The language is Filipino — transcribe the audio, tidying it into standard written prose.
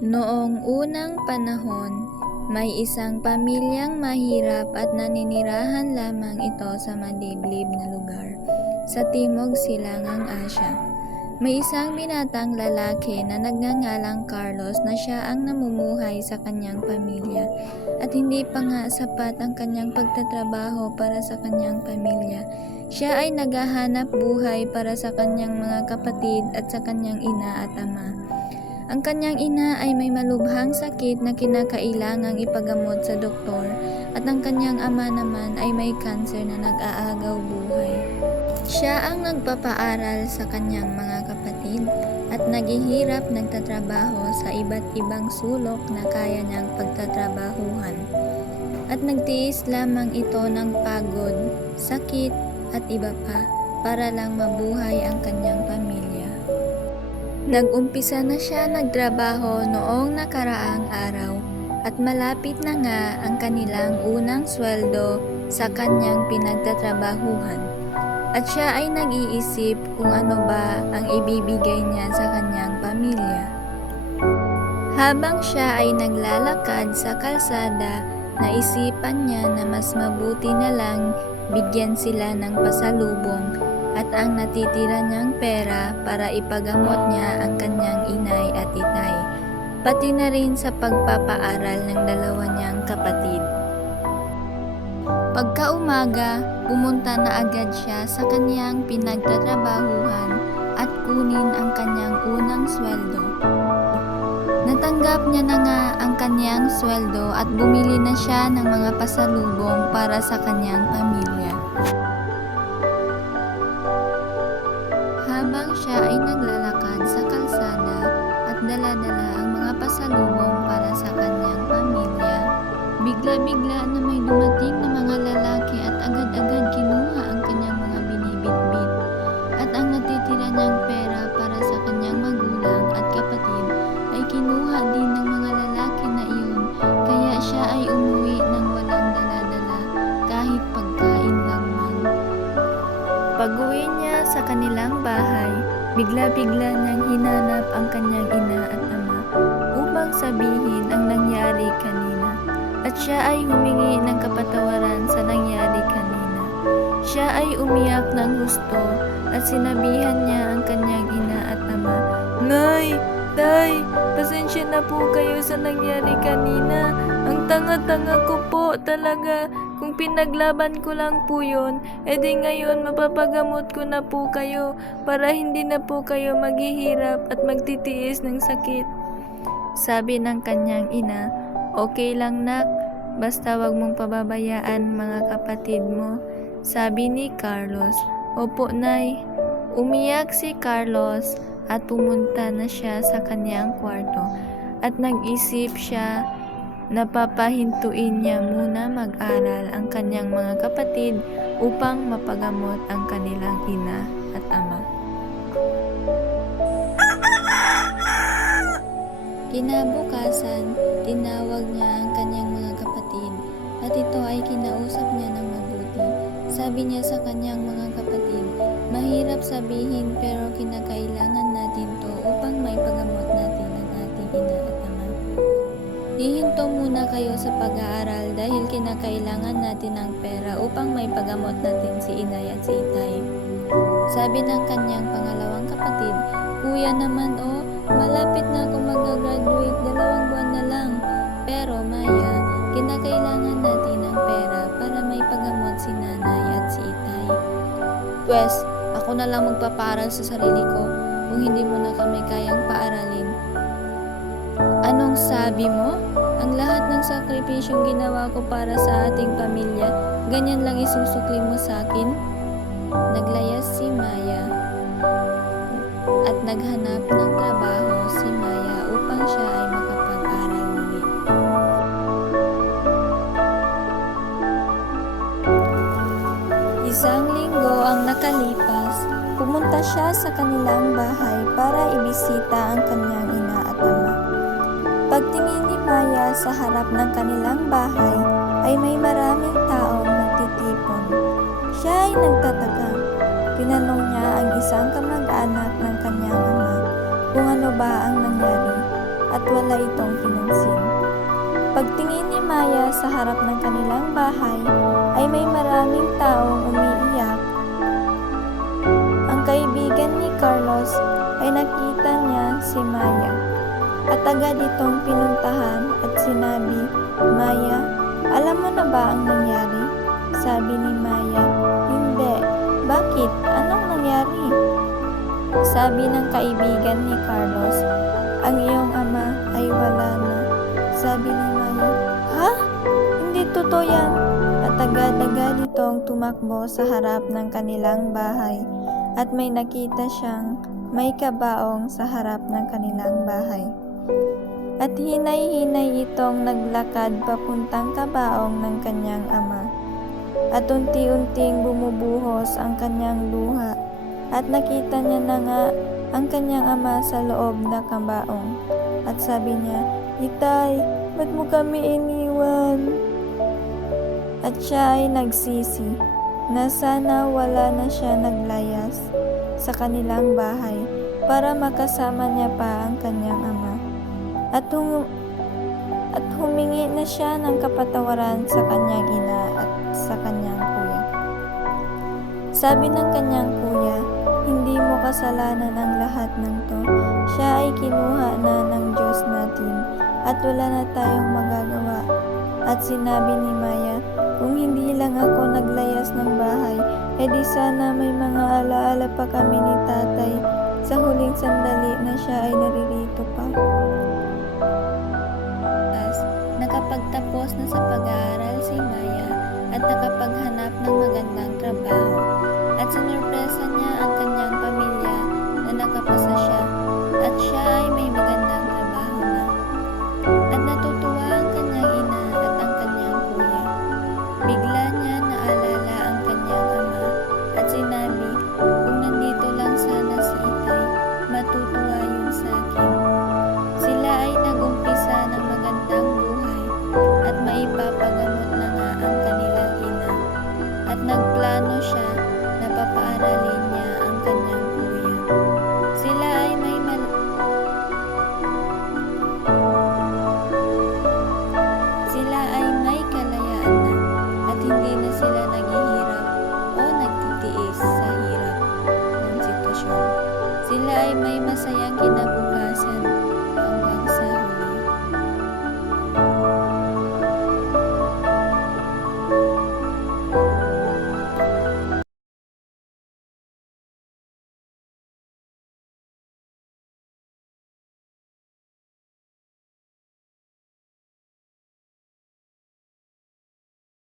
Noong unang panahon, may isang pamilyang mahirap at naninirahan lamang ito sa maliblib na lugar sa timog silangang Asya. May isang binatang lalaki na nagngangalang Carlos na siya ang namumuhay sa kanyang pamilya at hindi pa nga sapat ang kanyang pagtatrabaho para sa kanyang pamilya. Siya ay naghahanap buhay para sa kanyang mga kapatid at sa kanyang ina at ama. Ang kanyang ina ay may malubhang sakit na kinakailangang ipagamot sa doktor at ang kanyang ama naman ay may kanser na nag-aagaw buhay. Siya ang nagpapaaral sa kanyang mga kapatid at naghihirap nagtatrabaho sa iba't ibang sulok na kaya niyang pagtatrabahuhan. At nagtiis lamang ito ng pagod, sakit at iba pa para lang mabuhay ang kanyang pamilya. Nag-umpisa na siya nagtrabaho noong nakaraang araw at malapit na nga ang kanilang unang sweldo sa kanyang pinagtatrabahuhan. At siya ay nag-iisip kung ano ba ang ibibigay niya sa kanyang pamilya. Habang siya ay naglalakad sa kalsada, naisipan niya na mas mabuti na lang bigyan sila ng pasalubong at ang natitira niyang pera para ipagamot niya ang kanyang inay at itay, pati na rin sa pagpapaaral ng dalawa niyang kapatid. Pagkaumaga, pumunta na agad siya sa kanyang pinagtatrabahuhan at kunin ang kanyang unang sweldo. Natanggap niya na nga ang kanyang sweldo at bumili na siya ng mga pasalubong para sa kanyang pamilya. Habang siya ay naglalakad sa kalsada at dala-dala ang mga pasalubong para sa kanyang pamilya, bigla-bigla na may dumating na mga lalaki at agad-agad kinuha ang kanyang mga binibitbit at ang natitira niyang pera para sa kanyang magulang at kapatid ay kinuha din ng mga lalaki na iyon, kaya siya ay umuwi ng walang dala-dala kahit pagkain lang man. Pag-uwi niya sa kanilang bahay, bigla-bigla niyang hinanap ang kanyang ina at ama upang sabihin ang nangyari kanina. At siya ay humingi ng kapatawaran sa nangyari kanina. Siya ay umiyak ng husto at sinabihan niya ang kanyang ina at ama, "Nay! Tay! Pasensya na po kayo sa nangyari kanina. Ang tanga-tanga ko po talaga. Kung pinaglaban ko lang po yun, edi ngayon mapapagamot ko na po kayo para hindi na po kayo maghihirap at magtitiis ng sakit." Sabi ng kanyang ina, "Okay lang nak, basta wag mong pababayaan mga kapatid mo." Sabi ni Carlos, "Opo nay." Umiyak si Carlos at pumunta na siya sa kanyang kwarto at nag-isip siya na papahintuin niya muna mag-aral ang kanyang mga kapatid upang mapagamot ang kanilang ina at ama. Kinabukasan, tinawag niya ang kanyang mga kapatid at ito ay kinausap niya ng mabuti. Sabi niya sa kanyang mga kapatid, "Mahirap sabihin pero kinakailangan natin to upang maipagamot natin ang ating ina at ama. Hihinto muna kayo sa pag-aaral dahil kinakailangan natin ng pera upang maipagamot natin si inay at si itay." Sabi ng kanyang pangalawang kapatid, "Kuya naman malapit na ako mag-graduate, 2 buwan na lang. Pero Maya, kinakailangan natin ng pera para maipagamot si nanay at si itay." "Pwes, ako na lang magpaparal sa sarili ko kung hindi mo na kami kayang paaralin." "Anong sabi mo? Ang lahat ng sakripisyong ginawa ko para sa ating pamilya, ganyan lang isusukli mo sa akin?" Naglayas si Maya at naghanap ng trabaho si Maya upang siya ay makapag-aral muli. Isang linggo ang nakalipas, pumunta siya sa kanilang bahay para ibisita ang kanyang ina at ama. Pagtingin ni Maya sa harap ng kanilang bahay ay may maraming taong nagtitipon. Siya ay nagtataka. Tinanong niya ang isang kamag-anak ng kanyang ama kung ano ba ang nangyari. at wala itong pinansin. Pagtingin ni Maya sa harap ng kanilang bahay ay may maraming taong umiiyak. Ang kaibigan ni Carlos ay nakita niya si Maya at agad itong pinuntahan at sinabi, "Maya, alam mo na ba ang nangyari?" Sabi ni Maya, "Hindi. Bakit? Anong nangyari?" Sabi ng kaibigan ni Carlos, "Ang iyong ama ay wala na." Sabi ni Maya, "Ha? Hindi totoo yan." At agad-agad itong tumakbo sa harap ng kanilang bahay at may nakita siyang may kabaong sa harap ng kanilang bahay. At hinay-hinay itong naglakad papuntang kabaong ng kanyang ama. At unti-unting bumubuhos ang kanyang luha at nakita niya na nga ang kanyang ama sa loob na kabaong. At sabi niya, "Itay, ba't mo kami iniwan?" At siya ay nagsisi na sana wala na siya naglayas sa kanilang bahay para makasama niya pa ang kanyang ama. At humingi na siya ng kapatawaran sa kanyang ina at sa kanyang kuya. Sabi ng kanyang kuya, "Hindi mo kasalanan ang lahat ng to. Siya ay kinuha na ng Diyos natin at wala na tayong magagawa." At sinabi ni Maya, "Kung hindi lang ako naglayas ng bahay, edi sana may mga alaala pa kami ni tatay sa huling sandali na siya ay naririto pa." Nakapagtapos na sa pag-aaral si Maya at nakapaghanap ng magandang trabaho at sinurpresa niya ang kanyang pamilya na nakapasa siya at siya ay may magandang trabaho na. At natutuwa ang kanyang ina at ang kanyang kuya. Bigla niya naalala ang kanyang ama at sinabi, "Kung nandito lang sana si Itay, matutuwa yun sa akin." Sila ay nagumpisa ng magandang buhay at maipapagamot na nga ang kanilang ina. At nagplano siya na papaaralin niya ang kanyang kuya. Sila ay may kalayaan na at hindi na sila naghihirap o nagtitiis sa hirap ng sitwasyon. Sila ay may masayang